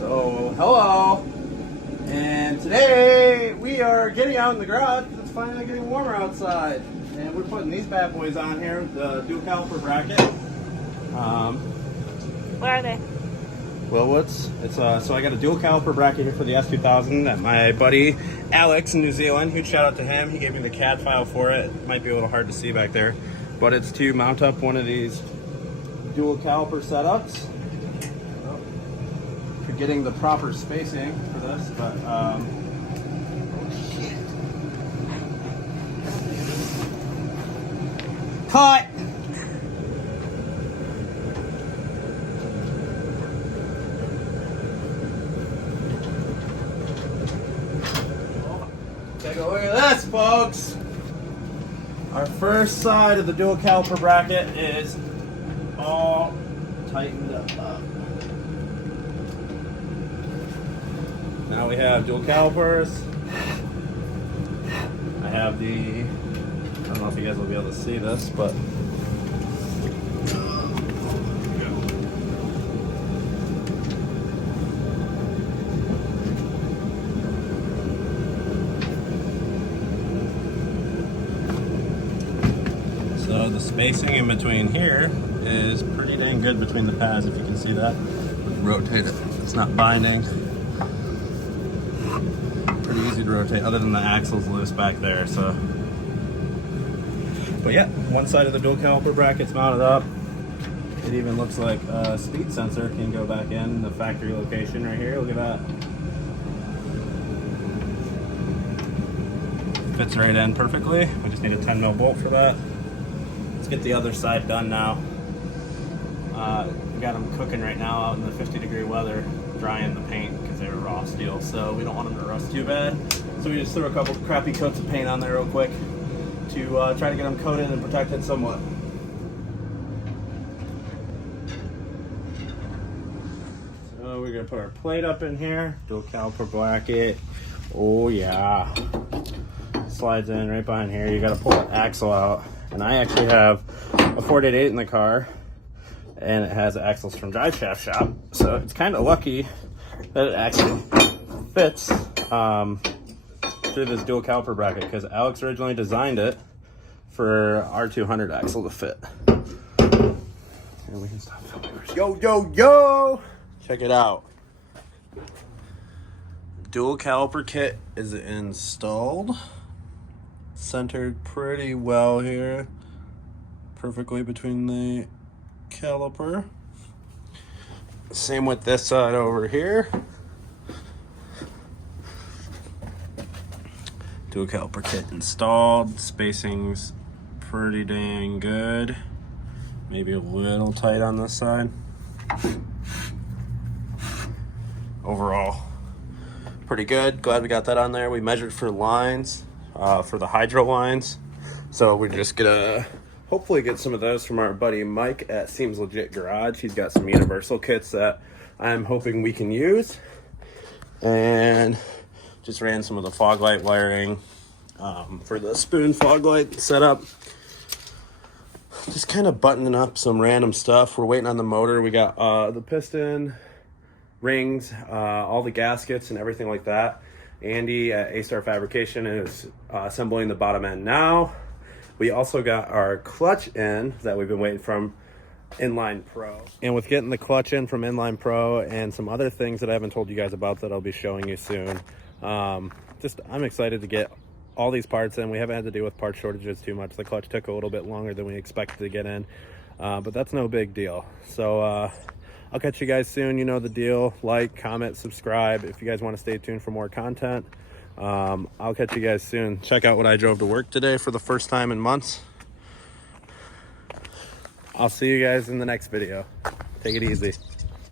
So, hello, and today we are getting out in the garage because it's finally getting warmer outside, and we're putting these bad boys on here, the dual caliper bracket. Where are they? Well, so I got a dual caliper bracket here for the S2000 that my buddy Alex in New Zealand, huge shout out to him, he gave me the CAD file for it. It might be a little hard to see back there, but it's to mount up one of these dual caliper setups. Getting the proper spacing for this, but oh shit. Cut. Take a look at this, folks. Our first side of the dual caliper bracket is all tightened up. Now we have dual calipers. I have the, I don't know if you guys will be able to see this, but so the spacing in between here is pretty dang good between the pads, if you can see that. Rotate it, it's not binding. Pretty easy to rotate, other than the axle's loose back there. So, but yeah, one side of the dual caliper bracket's mounted up. It even looks like a speed sensor can go back in the factory location right here. Look at that. Fits right in perfectly. We just need a 10mm bolt for that. Let's get the other side done now. We got them cooking right now out in the 50-degree weather, drying the paint because they were raw steel, so we don't want them to rust too bad. So we just threw a couple crappy coats of paint on there real quick to try to get them coated and protected somewhat. So we're gonna put our plate up in here, dual caliper bracket. Oh yeah, slides in right behind here. You gotta pull the axle out, and I actually have a 488 in the car, and it has axles from Drive Shaft Shop, so it's kind of lucky that it actually fits through this dual caliper bracket, because Alex originally designed it for our 200 axle to fit. And we can stop filming. Yo! Check it out. Dual caliper kit is installed. Centered pretty well here. Perfectly between the caliper. Same with this side over here. Dual caliper kit installed. Spacing's pretty dang good. Maybe a little tight on this side. Overall, pretty good. Glad we got that on there. We measured for lines, for the hydro lines. So we're just gonna hopefully get some of those from our buddy Mike at Seems Legit Garage. He's got some universal kits that I'm hoping we can use. And just ran some of the fog light wiring for the spoon fog light setup. Just kind of buttoning up some random stuff. We're waiting on the motor. We got the piston, rings, all the gaskets and everything like that. Andy at A-Star Fabrication is assembling the bottom end now. We also got our clutch in that we've been waiting from Inline Pro. And with getting the clutch in from Inline Pro and some other things that I haven't told you guys about that I'll be showing you soon, I'm excited to get all these parts in. We haven't had to deal with part shortages too much. The clutch took a little bit longer than we expected to get in, but that's no big deal. So I'll catch you guys soon. You know the deal. Like, comment, subscribe if you guys want to stay tuned for more content. I'll catch you guys soon. Check out what I drove to work today for the first time in months. I'll see you guys in the next video. Take it easy.